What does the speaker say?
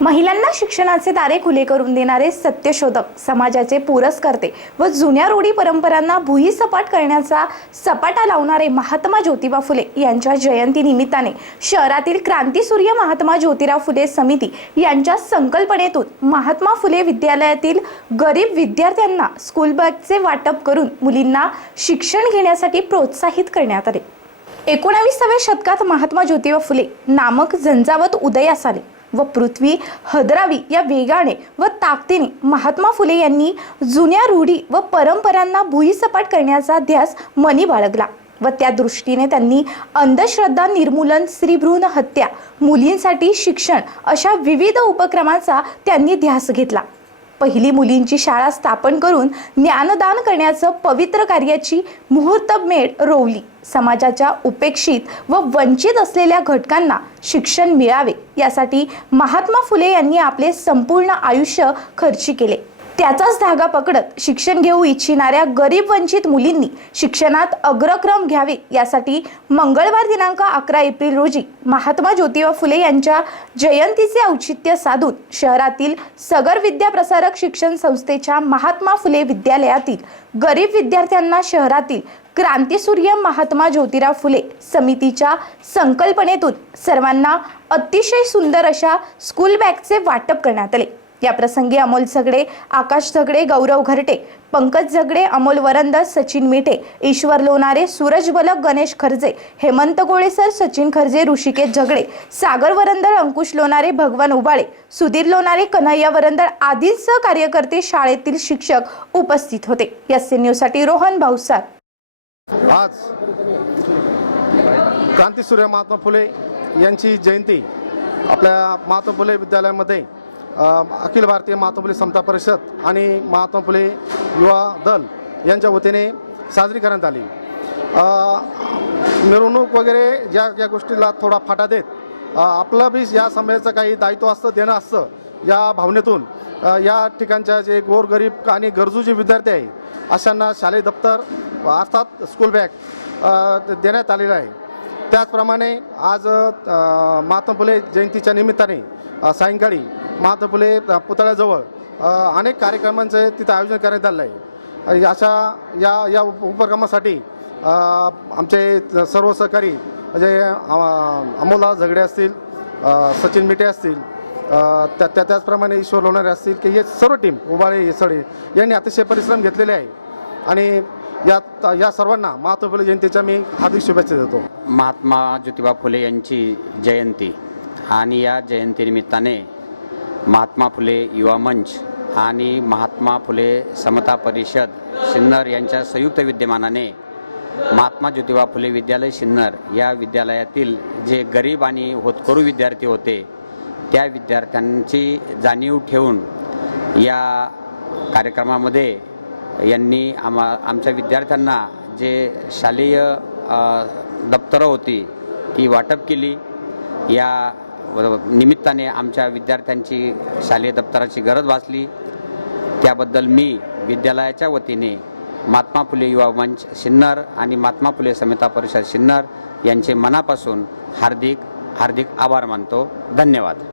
महिलांना शिक्षणाचे दारे खुले करून देणारे सत्यशोधक समाजाचे पुरस्कर्ते व जुन्या रूढी परंपरांना भुईसपाट करण्याचा सपाटा लावणारे महात्मा ज्योतिबा फुले यांच्या जयंती निमित्ताने शहरातील क्रांतीसूर्य महात्मा ज्योतिराव फुले समिती यांच्या संकल्पनेतून महात्मा फुले विद्यालयातील गरीब विद्यार्थ्यांना स्कूल बॅगचे वाटप करून मुलींना शिक्षण घेण्यासाठी प्रोत्साहित करण्यात आले. एकोणावीसाव्या शतकात महात्मा ज्योतिबा फुले नामक झंझावत उदयास आले. व पृथ्वी हदरावी या वेगाने व ताकदीने महात्मा फुले यांनी जुन्या रूढी व परंपरांना भुईसपाट करण्याचा ध्यास मनी बाळगला व त्या दृष्टीने त्यांनी अंधश्रद्धा निर्मूलन स्त्रीभ्रूण हत्या मुलींसाठी शिक्षण अशा विविध उपक्रमांचा त्यांनी ध्यास घेतला. पहिली मुलींची शाळा स्थापन करून ज्ञानदान करण्याचं पवित्र कार्याची मुहूर्तमेढ रोवली. समाजाच्या उपेक्षित व वंचित असलेल्या घटकांना शिक्षण मिळावे यासाठी महात्मा फुले यांनी आपले संपूर्ण आयुष्य खर्ची केले. त्याचाच धागा पकडत शिक्षण घेऊ इच्छिणाऱ्या गरीब वंचित मुलींनी शिक्षणात अग्रक्रम घ्यावे यासाठी मंगळवार दिनांक अकरा एप्रिल रोजी महात्मा ज्योतिबा फुले यांच्या जयंतीचे औचित्य साधून शहरातील सगर विद्या प्रसारक शिक्षण संस्थेच्या महात्मा फुले विद्यालयातील गरीब विद्यार्थ्यांना शहरातील क्रांतीसूर्य महात्मा ज्योतिराव फुले समितीच्या संकल्पनेतून सर्वांना अतिशय सुंदर अशा स्कूल बॅगचे वाटप करण्यात आले. याप्रसंगी अमोल झगडे आकाश झगडे गौरव घरटे पंकज झगडे अमोल वरंदर सचिन मिठे ईश्वर लोणारे सूरज बलक गणेश खर्जे हेमंत गोळेसर सचिन खर्जे ऋषिकेश झगडे सागर वरंदर अंकुश लोणारे भगवान उबाळे सुधीर लोणारे कन्हैया वरंदर आदींसह कार्यकर्ते शाळेतील शिक्षक उपस्थित होते. एस न्यूजसाठी रोहन भाऊसार. आज क्रांतीसूर्य महात्मा फुले यांची जयंती आपल्या महात्मा फुले विद्यालयामध्ये अखिल भारतीय महात्मा फुले समता परिषद आणि महात्मा फुले युवा दल यांच्या वतीने साजरी करण्यात आली. मिरवणूक वगैरे ज्या ज्या गोष्टीला थोडा फाटा देत आपलं बी या समाजाचं काही दायित्व असतं देणं असतं या भावनेतून या ठिकाणच्या जे गोरगरीब आणि गरजू जे विद्यार्थी आहे अशांना शालेय दप्तर अर्थात स्कूल बॅग देण्यात आलेलं आहे. त्याचप्रमाणे आज महात्मा फुले जयंतीच्या निमित्ताने सायंकाळी महात्मा फुले पुतळ्याजवळ अनेक कार्यक्रमांचं तिथं आयोजन करण्यात आलं आहे. अशा या या उप- उपक्रमासाठी आमचे सर्व सहकारी म्हणजे अमोला झगडे असतील सचिन मिटे असतील त्या त्या- त्याचप्रमाणे ईश्वर लोणारे असतील की हे सर्व टीम उबाळे येसळे यांनी अतिशय परिश्रम घेतलेले आहे. आणि या या सर्वांना महात्मा फुले जयंतीच्या मी हार्दिक शुभेच्छा देतो. महात्मा ज्योतिबा फुले यांची जयंती आणि या जयंतीनिमित्ताने महात्मा फुले युवा मंच आणि महात्मा फुले समता परिषद सिन्नर यांच्या संयुक्त विद्यमानाने महात्मा ज्योतिबा फुले विद्यालय सिन्नर या विद्यालयातील जे गरीब आणि होतकरू विद्यार्थी होते त्या विद्यार्थ्यांची जाणीव ठेवून या कार्यक्रमामध्ये यांनी आम्हा आमच्या विद्यार्थ्यांना जे शालेय दप्तरं होती ती वाटप केली. या निमित्ताने आमच्या विद्यार्थ्यांची शालेय दप्तराची गरज भासली. त्याबद्दल मी विद्यालयाच्या वतीने महात्मा फुले युवा मंच सिन्नर आणि महात्मा फुले समता परिषद सिन्नर यांचे मनापासून हार्दिक हार्दिक आभार मानतो. धन्यवाद.